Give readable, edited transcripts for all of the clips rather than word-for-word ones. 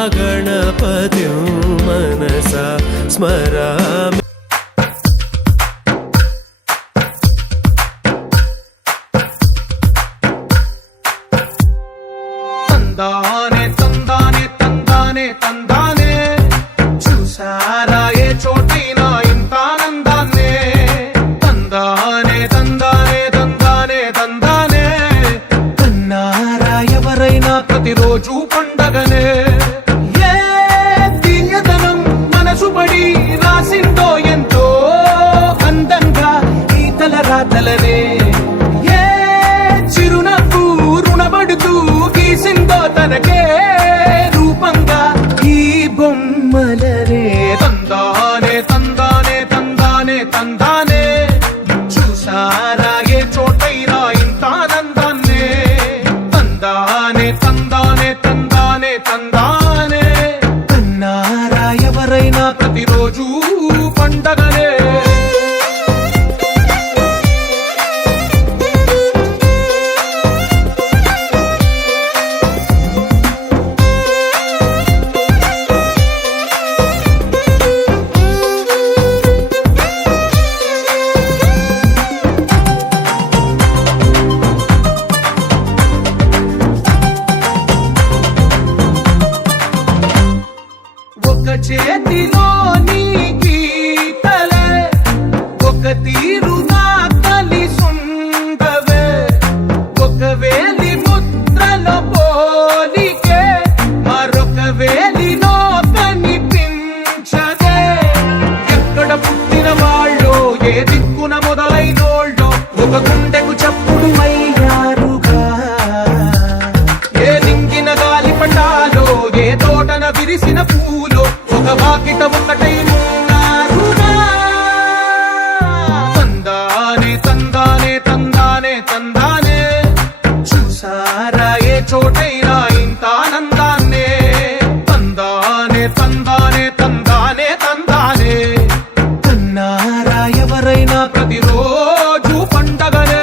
महागणपतिं मनसा स्मरामि। తందానే తందానే తందానే తందానే చూసారా ఏ చోటైనా ఇంత ఆనందాన్నే తందానే తందానే తందానే తందానే కన్నారా ఎవరైనా ప్రతిరోజు పండగనే ఏ తీయదనం మనసు పడి రాసిందో ఎంతో అందంగా ఈ తల రాతలనే ఏ చిరునవ్వు రుణపడుతూ గీసిందో తనకే రూపంగా ఈ బొమ్మలనే తందానే తందానే తందానే తందానే చూసారా ఏ చోటైనా ఇంత ఆనందాన్నే తందానే తందానే తందానే తందానే కన్నారా ఎవరైనా ప్రతిరోజు పండగనే చేతిలో నీ గీతలే ఒక తీరుగా కలిసుండవే ఒక వేలి ముద్రలో పోలికే మరొక వేలిలో కనిపించదే ఎక్కడ పుట్టిన వాళ్ళో ఏ దిక్కున మొదలైనోళ్ళో ఒక గుండెకు చప్పుడు అయ్యారుగా ఏ నింగిన గాలి పటాలో ఏ తోటన విరిసిన పూలో ఒక వాకిట ఒకటై ఉన్నారుగా తందానే తందానే తందానే తందానే చూసారా ఏ చోటైనా ఇంత ఆనందాన్నే తందానే తందానే తందానే తందానే కన్నారా ఎవరైనా ప్రతిరోజు పండగనే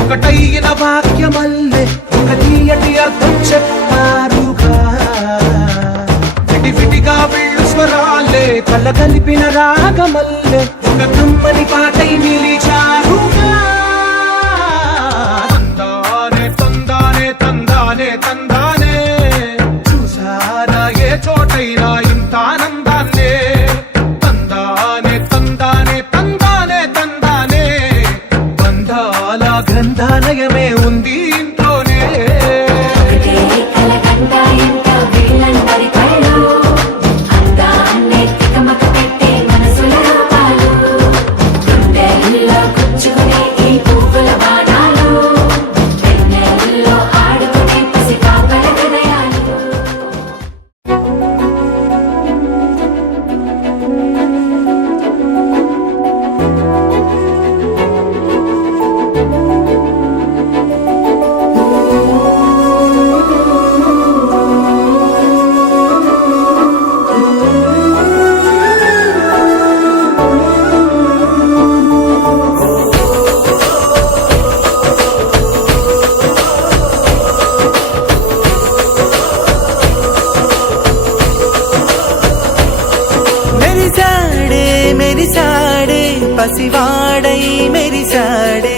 ఒకటైన వాక్యమల్లే ఒక తీయటి అర్థం చెప్పారుగా విడివిడిగా వీళ్ళు స్వరాలే కళ్ళ కలిపిన రాగమల్లే ఒక కమ్మని పాటై నిలిచారుగా తందానే తందానే తందానే తందానే చూసారా ఏ చోటైనా ఇంత ఆనందాన్నే తందానే తందానే తందానే తందానే బంధాల గ్రంథాలయమే ఉంది ఇంట్లోనే పసివాడై మెరిసాడే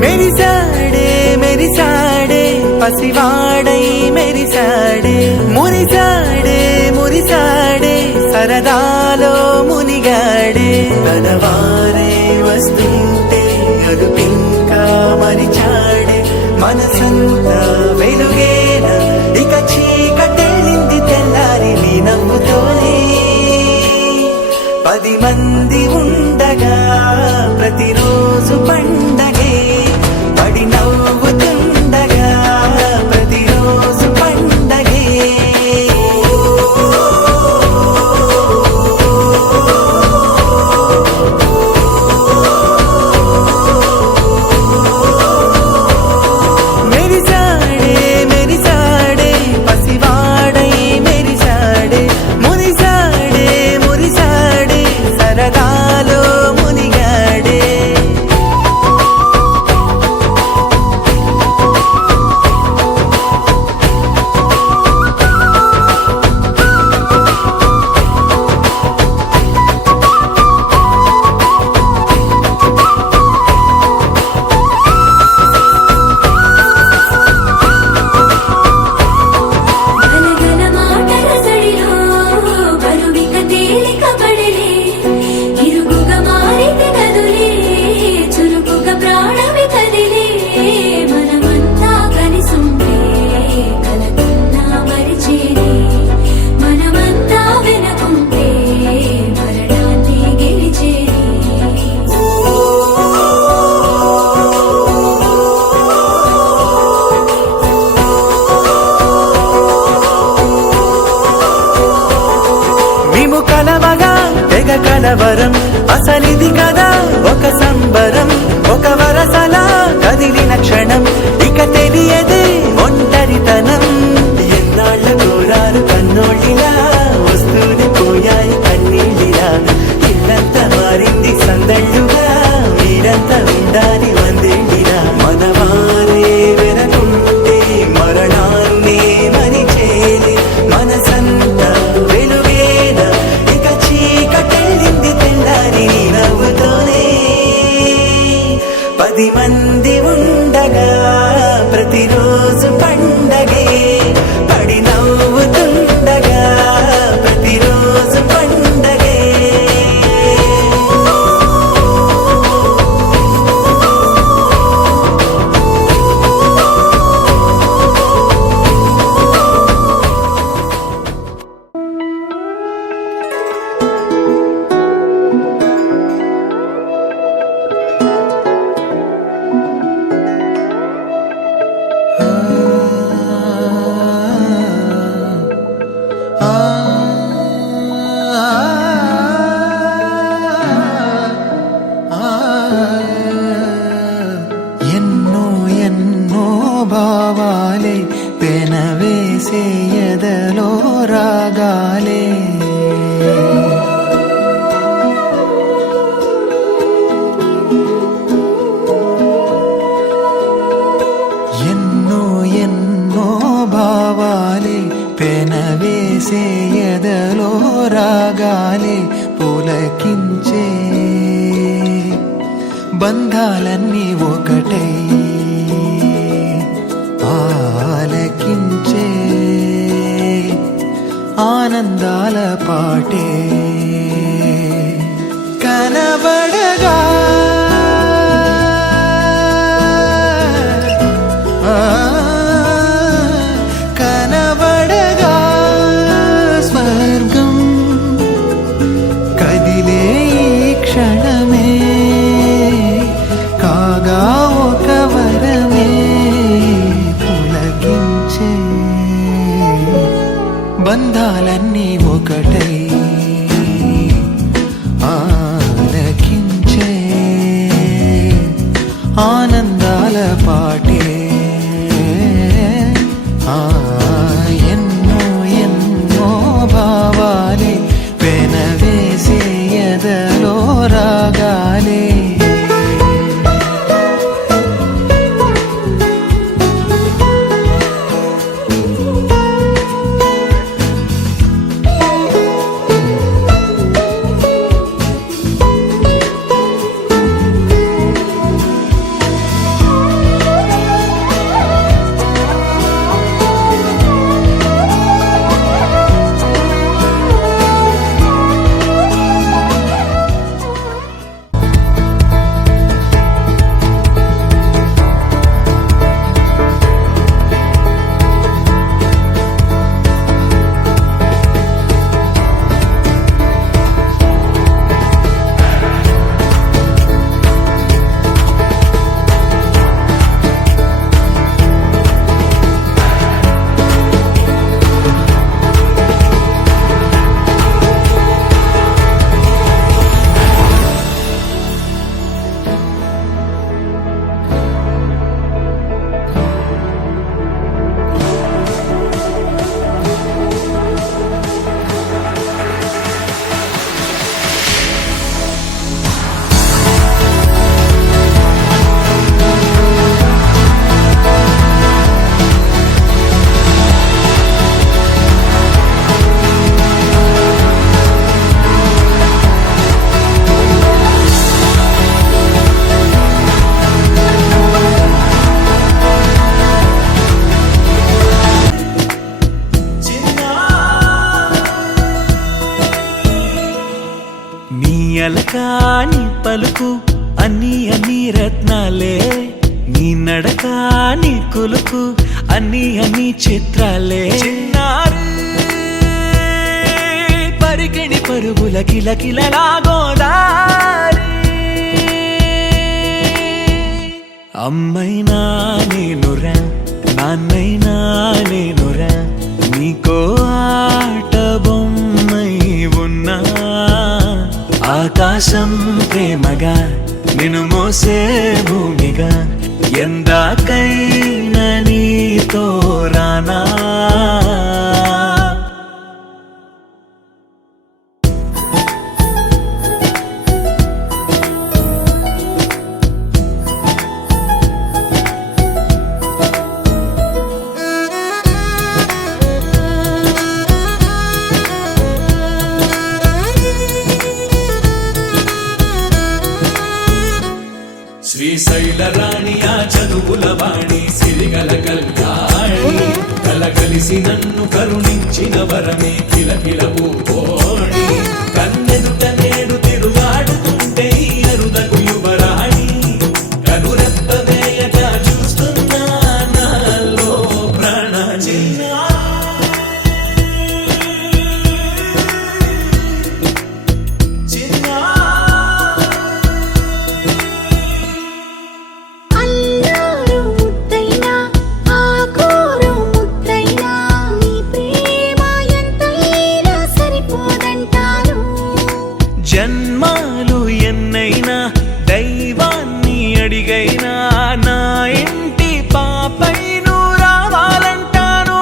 మెరిసాడే మెరిసాడే పసివాడై మెరిసాడే మురిసాడే మురి మనవారే వస్తుంటే అదుపింకా మరిచాడే మనసంతా వెలుగేన ఇక చీకటెళ్ళింది తెల్లారి నీ నవ్వుతోనే 10 మంది ఉండగా ప్రతిరోజు పండగే పడి నవ్వుతుండగా ప్రతిరోజు పండగే మెరిసాడే మెరిసాడే పసివాడై మెరిసాడే మురిసాడే మురిసాడే సరదాలో మునిగాడే గలగల మాటల సడిలో బరువిక తేలిక పడలే ఇరుగుగా మారితే కదులే చురుకుగా ప్రాణమి కదిలే మనమంతా కలిసుంటే కలకన్నా మరిచేరే మనమంతా వెనకుంటే మరణాన్ని గెలిచేరే మేము కలవగా తెగ కలవరం అసలిది కదా ఒక సంబరం ఒక వరసలా కదిలిన క్షణం ఇక తెలియదే ఒంటరితనం ఎన్నాళ్ళ కోరారు కన్నోళ్ళిలా వస్తూనే పోయాయి కన్నీళ్ళిలా ఇల్లంతా మారింది సందళ్ళుగా మీరంతా ఉండాలి వందేళ్ళిలా మనవారే వెనకుంటే మరణాన్ని మరిచేలే మనసంతా వెలుగేన ఇక చీకటెళ్ళింది తెల్లారి నీ నవ్వుతోనే 10 మంది ఉండగా ప్రతిరోజు పండగే పడి నవ్వుతుండగా ప్రతిరోజు పండగే ఎన్నో ఎన్నో భావాలే పెనవేసే ఎదలో రాగాలే ఎన్నో ఎన్నో భావాలే పెనవేసే ఎదలో రాగాలే పులకించే బంధాలన్నీ ఒకటై ఆలకించే ఆనందాల పాటే కనబడగా కనబడగా స్వర్గం కదిలే ఈ క్షణమే కాగా ఒక వరమే పులకించే బంధాలన్నీ ఒకటై ఆలకించే ఆనందాల పాటే ఎన్నో ఎన్నో భావాలే పెనవేసే ఎదలో రాగాలే అలక నీ పలుకు అన్ని అన్ని రత్నాలే, నీ నడక నీ కొలుకు అన్ని అన్ని చిత్రాలే. చిన్నారి పరికిణి పరుగుల కిలకిలలా గోదారి, అమ్మైనా నేనురా నాన్నైనా నేనురా, నీకో ఆట బొమ్మై ఉన్నా. ఆకాశం ప్రేమగా నిన్ను మోసే భూమిగా, ఎందాకైనా నీతో రానా. శ్రీశైల రాణి ఆ చదువుల వాణి, సిరిగల కళ్యాణి, కలగలిసి నన్ను కరుణించిన వరమే కిలకిల పూకోణి. కన్నెదుట నేడు తిరుగాడుతుంటే ఈ అరుదకు యువరాణి, కనురెప్ప వేయక చూస్తున్నా నాలో ప్రాణ. అల్లారు ముద్దైనా ఆకోరు ముద్దైనా, నీ ప్రేమ ఎంతైనా సరిపోదంటాను. జన్మాలు ఎన్నైనా దైవాన్ని అడిగైనా, నా ఇంటి పాపై నువ్వు రావాలంటాను.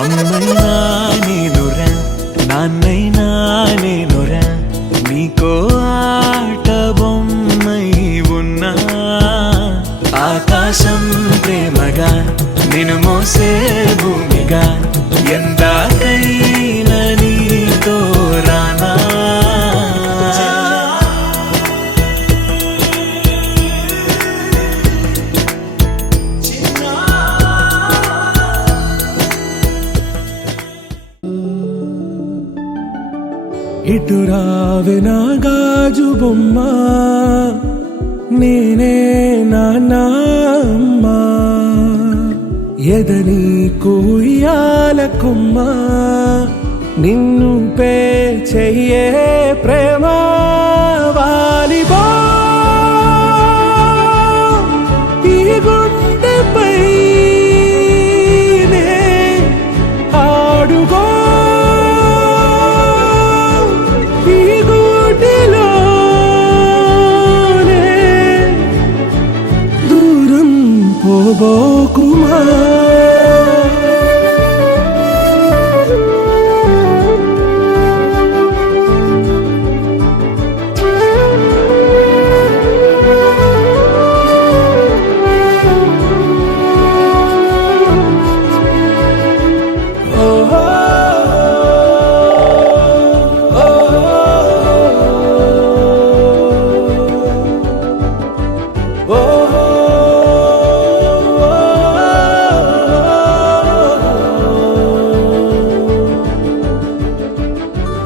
అమ్మైనా నేనురా నాన్నైనా నేనురా, నీకో ఆట బొమ్మై ఉన్నా. ఆకాశం ప్రేమగా నిన్ను మోసే భూమిగా, ఎందాకైనా నీతో రానా. ఇటు రావే నా గాజు బొమ్మ, నేనే నాన్నమ్మ, ఎదని కుయ్యాల కొమ్మ, నిన్ను పే చెయ్యే ప్రేమ వాలిబా. ఈ గుండెపై నే ఆడుగో, ఈ గుడిలోనే దూరం పోబోకుమా.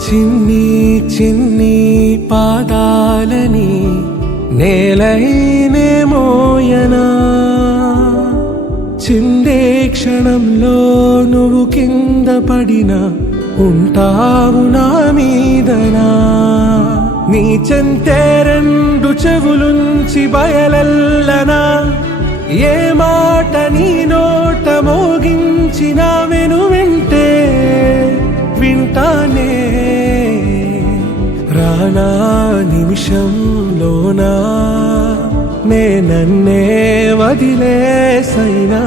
చిన్ని చిన్ని పాదాలని నేలైనే మోయనా, చిందే క్షణంలో నువ్వు కింద పడినా ఉంటావు నా మీదనా. నీ చెంతే రెండు చెవులుంచి బయలెల్లనా, ఏ మాట నీ నోట మోగించిన వెను వింటే వింటానే. రానా నిమిషంలోనా నే నన్నే వదిలేసైనా.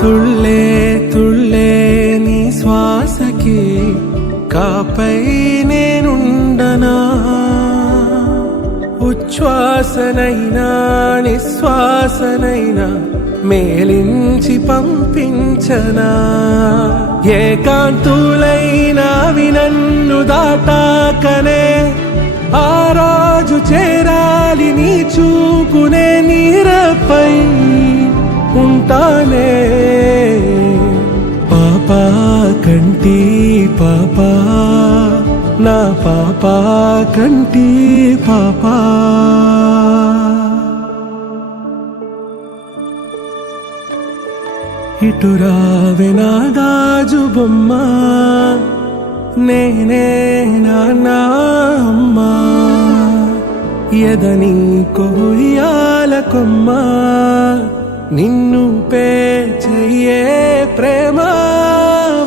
తుళ్ళే తుళ్ళే నీ శ్వాసకి ఇకపై నేనుండనా ఉచ్ఛ్వాసనైనా నిశ్వాసనైనా మేలించి పంపించనా ఏకాంతులైనా వినన్ను దాటాకనే ఆ రోజు చేరాలి నీ చూపునే నీరపై ఉంటానే పాపా కంటి పాపా నా పాపా కంటి పాపా ఇటురావే నా గాజు బొమ్మ నేనే నాన్న అమ్మ ఎదని కొయ్యాల కొమ్మ నిన్ను పే చెయ్యే ప్రేమ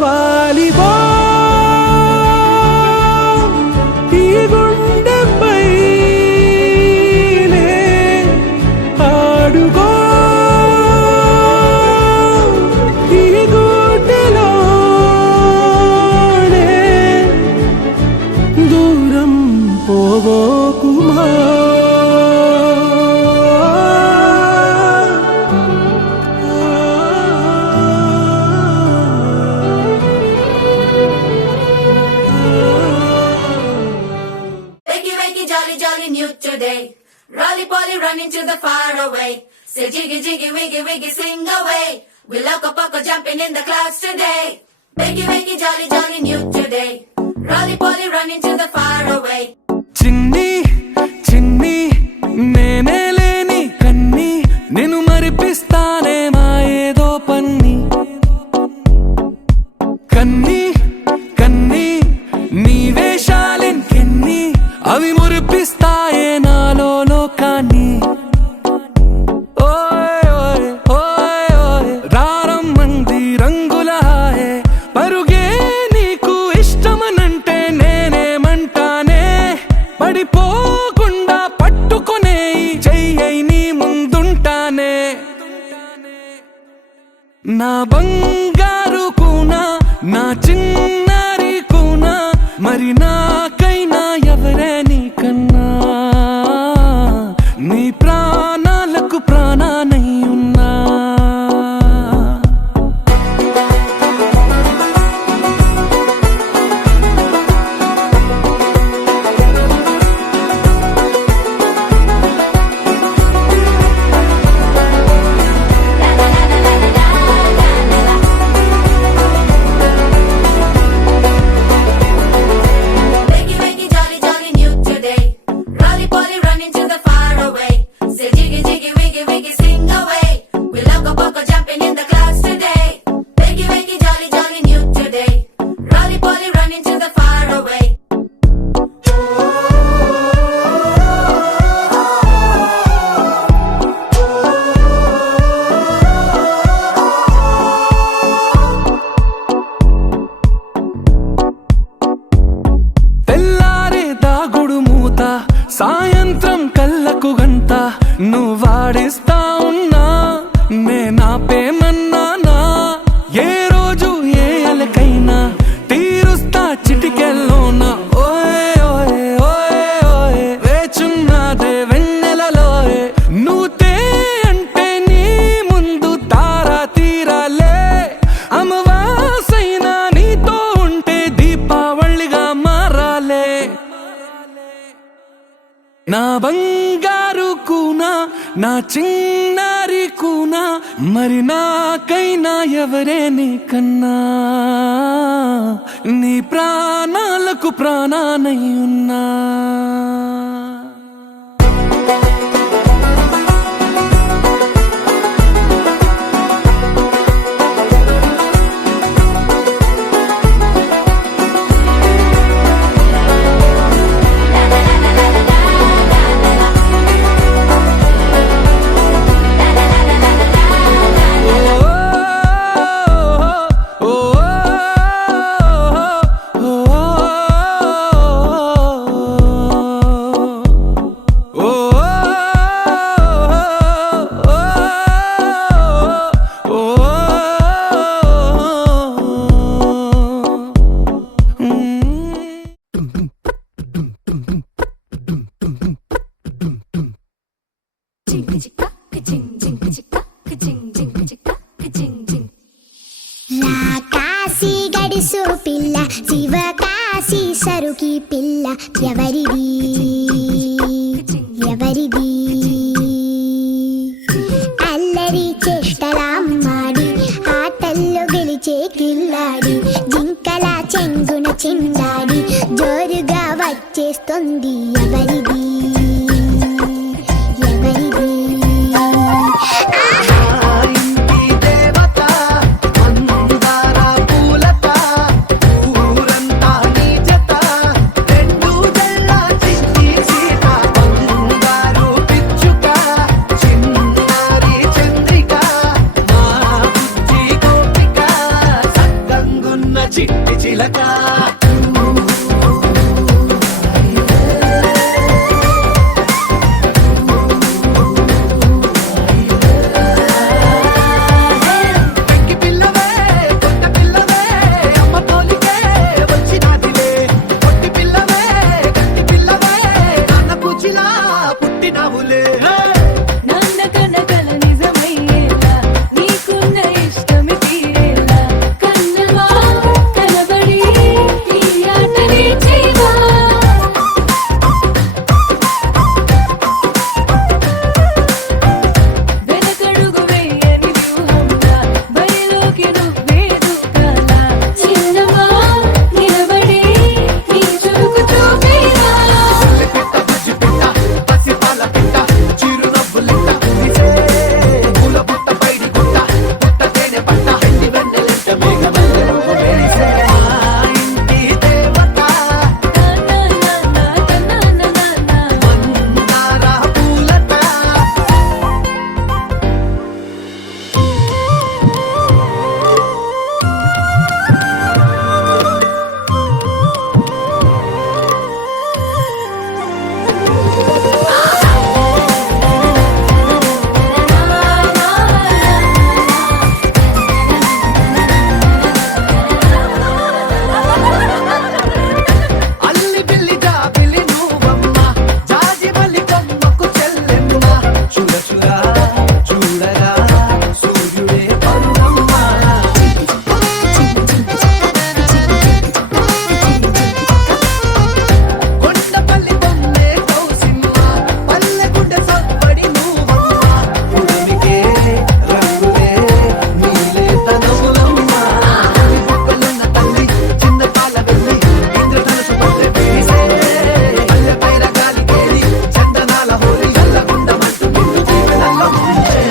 వాలిబో ఈ గుండెపై ఆడుకో ఈ గుడ్డెలోనే దూరం పోగోకుమా Wakey, wakey, jolly, jolly, new today. Rolly poly, running to the far away. Say jiggy, jiggy, wiggy, wiggy, sing away. We loco poco jumping in the clouds today. Wakey, wakey, jolly, jolly, new today. Rolly poly, running to the far away. చిన్ని చిన్ని నేనే లేని కన్ని నేను మరిపిస్తానే మా ఏదో పన్ని కన్ని కన్ని నీ వేషాలెన్కెన్ని అవి మురిపిస్తాయే నాలో లోకాన్ని ఓయ్ ఓయ్ ఓయ్ ఓయ్ రారమ్మంది రంగుల హాయే పరుగే నీకు ఇష్టమనంటే నేనేమంటానే పడిపోకుండా పట్టుకునే చెయ్యై నీ ముందుంటానే నా బంగారు కూనా నా చిన్నారి కూనా మరి నాకైనా ఎవరే నీకన్నా నీ ప్రాణాలకు ప్రాణానై ఉన్నా Wakey, wakey, jolly, jolly, new today. Rolly poly, running to the far away. Say jiggy, jiggy, wiggy, wiggy, sing away. We loco poco jumping in the clouds today. Wakey, wakey, jolly, jolly, new today. Rolly poly, running to the far away. తెల్లారే దాగుడు మూత సాయంత్రం కళ్ళకు గంట నువ్వాడిస్తా ఉన్నా నేనాపేమన్నానా ఏ రోజు ఏ అలకైనా తీరుస్తా చిటికెల్లోనా ఓయ్ ఓయ్ ఓయ్ ఓయ్ వేచున్నాదే వెన్నెలలోయే నువ్వుతే అంటే నీ ముందు తారా తీరాలే అమవాసైనా నీతో ఉంటే దీపావళిగా మారాలే నా బంగారు కూనా నా చిన్నారి కూనా మరి నాకైనా ఎవరే నీకన్నా నీ ప్రాణాలకు ప్రాణానై ఉన్నా కాశీ గడిసు పిల్ల శివ కాశీ సరుకి పిల్ల ఎవరిది ఎవరిది అల్లరి చేష్టలామ్మాడి ఆటల్లో గెలిచే కిల్లాడి జింకల చెంగున చెండాడి జోరుగా వచ్చేస్తుంది ఎవరిది ఎవరిది చిట్టి చిలక పెంకి పిల్లవే పొట్ట పిల్లవే అమ్మ తోలికే వచ్చినాదివే పొట్టి పిల్లవే గట్టి పిల్లవే నాన్న కూచిలా పుట్టినావులే నాన్న కనకల నిజమయ్యేలా నీకున్న ఇష్టమి తీరేలా కన్నవా కనబడి ఈ ఆటనే చేయవా వెనకడుగు వేయని వ్యూహంలా బరిలోకి నువ్వే దూకాలా చిన్నవా నిలబడి నీ చురుకు చూపేవా పిట్ట బుజ్జి పిట్ట పసి పాల పిట్ట చిరు నవ్వులిట్ట పూల పుట్ట పైడి గుట్ట పుట్ట తేనె పట్ట ఎండి వెన్నెలిట్ట మేఘ మల్లె పువ్వు మెరిసే మా ఇంటి దేవత మందార పూలత అల్లి బిల్లి జాబిలి నువ్వమ్మ జాజి మల్లి కొమ్మకు చెల్లెమ్మ చూడ చూడ చూడగా సూర్యుడే పరువమ్మ కొండపల్లి బొమ్మే కౌసిమ్మ పల్లె గుడ్డ సప్పడి నువ్వమ్మ ఉడిమికే రంగులే నీలే తనములమ్మ బుక్కలున్న తల్లి చిన్న కాల వెళ్ళి ఇంద్రధనుసు పల్లె వేసే పల్లె పైన గాలి కేలి చందనాల హోలి చల్లగుండమంటూ నిన్ను జీవనంలో ముంచే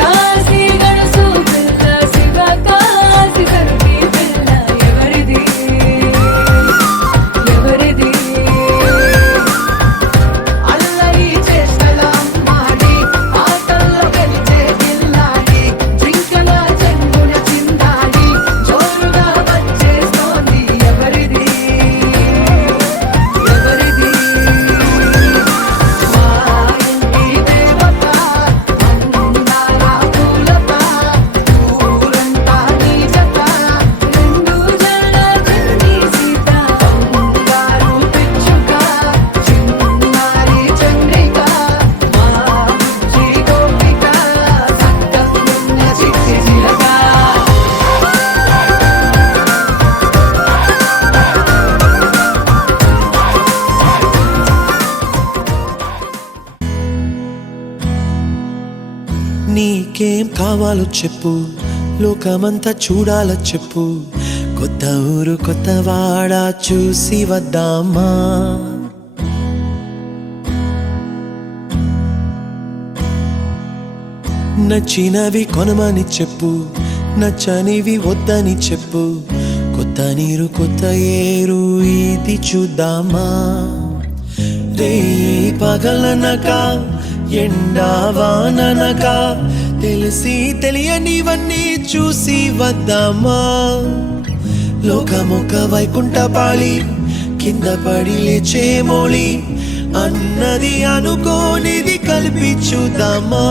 కాశీ గడుసు పిల్ల శివ కాశీ సరుకి పిల్ల ఎవరిది ఎవరిది అల్లరి చేష్టలమ్మాడి ఆటల్లో గెలిచే గిల్లాడి జింకల చెంగున చిందాడి జోరుగా వచ్చేస్తోంది ఎవరిది ఎవరిది మా ఇంటి దేవత మందార పూలత ఊరంతా నీ జత రెండు జళ్ళ చెంది సీత బంగారు పిచ్చుక చిన్నారి చంద్రిక మా బుజ్జి గోపిక చక్కగున్న చిట్టి చిలక నీకేం కావాలో చెప్పు లోకమంతా చూడాల చెప్పు కొత్త ఊరు కొత్త వాడ చూసి వద్దామా నచ్చినవి కొనమని చెప్పు నచ్చనివి వద్దని చెప్పు కొత్త నీరు కొత్త ఏరు ఇది చూద్దామా రే పగలనక ఎండా వాననక తెలిసి తెలియనివన్నీ చూసి వద్దామా లోకమొక వైకుంఠపాళి కింద పడి లేచే మోళి అన్నది అనుకోనిది కలిపి చూద్దామా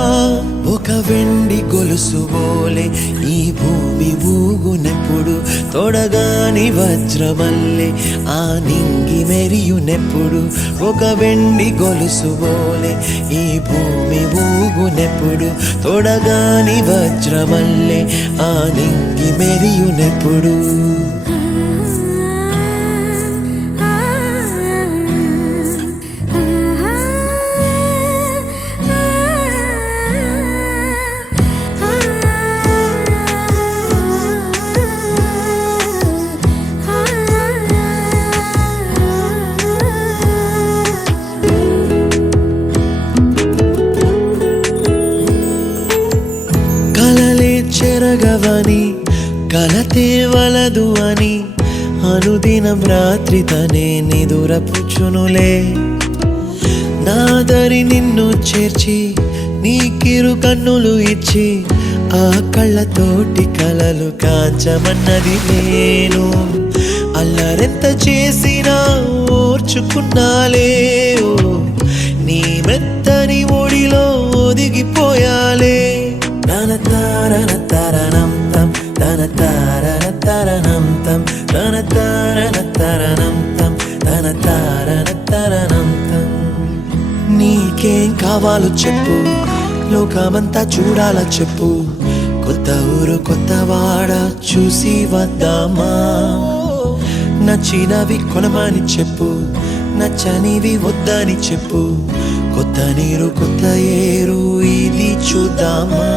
ఒక వెండి గొలుసు బోలే ఈ భూమి ఊగునెప్పుడు తోడగానే వజ్రమల్లే ఆ నింగి మెరియునెప్పుడు ఒక వెండి గొలుసు బోలే ఈ భూమి ఊగునెప్పుడు తొడగాని వజ్రమల్లే ఆ నింగి మెరియునెప్పుడు కలలే చెరగవని కలతే వలదు అని అనుదినం రాత్రి తనే నిదురపుచ్చునులే నాదరి నిన్ను చేర్చి నీ కిరు కన్నులు ఇచ్చి ఆ కళ్ళతోటి కలలు కాంచమన్నది నేను అల్లరెంత చేసినా ఓర్చుకున్నాలే ఓ నీ మెత్తని ఒడిలో ఒదిగిపోయాలే తన తారన తరణం తం తన తారన తరణం తం తన తారన తరణం తం తన తారన తరణం తం నీకేం కావాలో చెప్పు లోకమంతా చూడాల చెప్పు కొత్త ఊరు కొత్త వాడ చూసి వద్దామా నచ్చినవి కొనమని చెప్పు నచ్చనివి వద్దని చెప్పు కొత్త నీరు కొత్త ఏరు ఇది చూద్దామా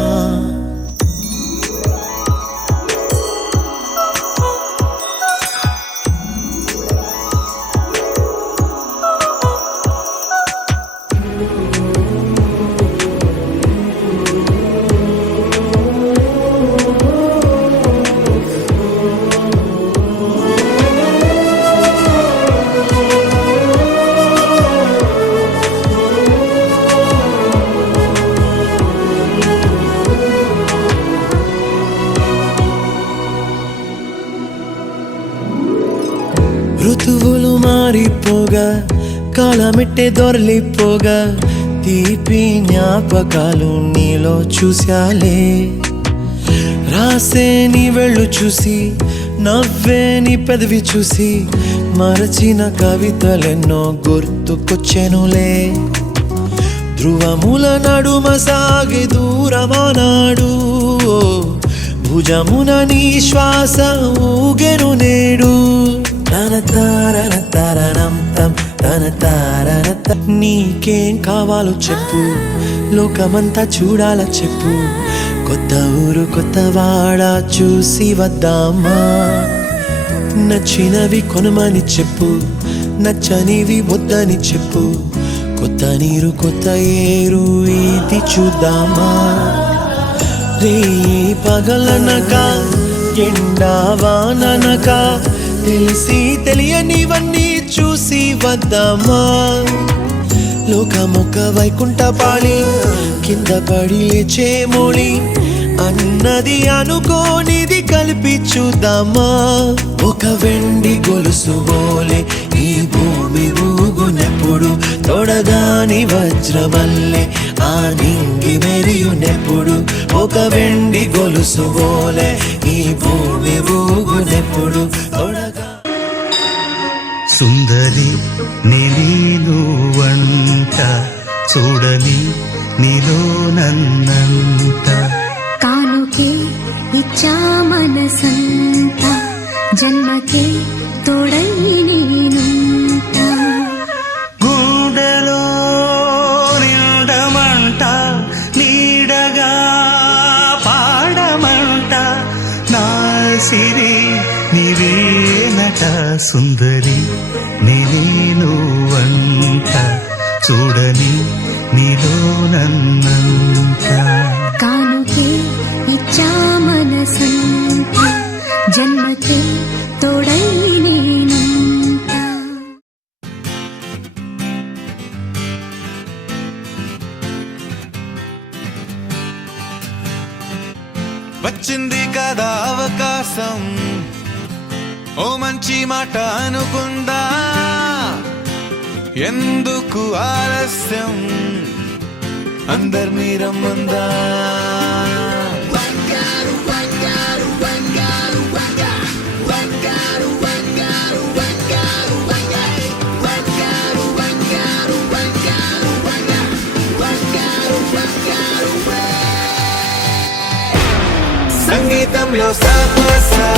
ఋతువులు మారిపోగా కాలమెట్టే దొరలిపోగా తీపి జ్ఞాపకాలు నీలో చూశాలే రాసే నీ వెళ్ళు చూసి నవ్వే నీ పెదవి చూసి మరచిన కవితలెన్నో గుర్తుకొచ్చెనులే ధ్రువముల నడుమ సాగే దూరమానాడు భుజమున నీ శ్వాస ఊగెను నేడు తన తారన తరణం తం తన తారన నీకేం కావాలో చెప్పు లోకమంతా చూడాల చెప్పు కొత్త ఊరు కొత్త వాడ చూసి వద్దామా నచ్చినవి కొనమని చెప్పు నచ్చనివి వద్దని చెప్పు కొత్త నీరు కొత్త ఏరు ఇది చూద్దామా రే పగలనక ఎండా వాననక తెలిసి తెలియనివన్నీ చూసి వద్దామా లోకమొక్క వైకుంఠపాళి కింద పడి లేచే మోళి అన్నది అనుకోనిది కలిపి చూద్దామా ఒక వెండి గొలుసు బోలే ఈ భూమి ఊగునెప్పుడు తొడగాని వజ్రమల్లే ఆ నింగి మెరియునెప్పుడు ఒక వెండి గొలుసు బోలే ఈ భూమి ఊగునెప్పుడు తొడగా సుందరి నీను వంట చూడని నీలో నన్నంత కానుకే ఇచ్చా మనసంత జన్మకే తోడై నేనుంటా గుండెలో నిండమంట నీడగా పాడమంట నా సిరి నీవేనట సుందరి నేను వంట చూడని నీలో నన్నంత కానుకే ఇచ్చా మనసంత జన్మకే తోడై నేనుంటా వచ్చింది కదా అవకాశం ఓ మంచి మాట అనుకుందా ఎందుకు ఆలస్యం అందర్నీ రమ్మందా Wangaru, wangaru, wangaru, wangaru, wangaru, సంగీతంలో సామసా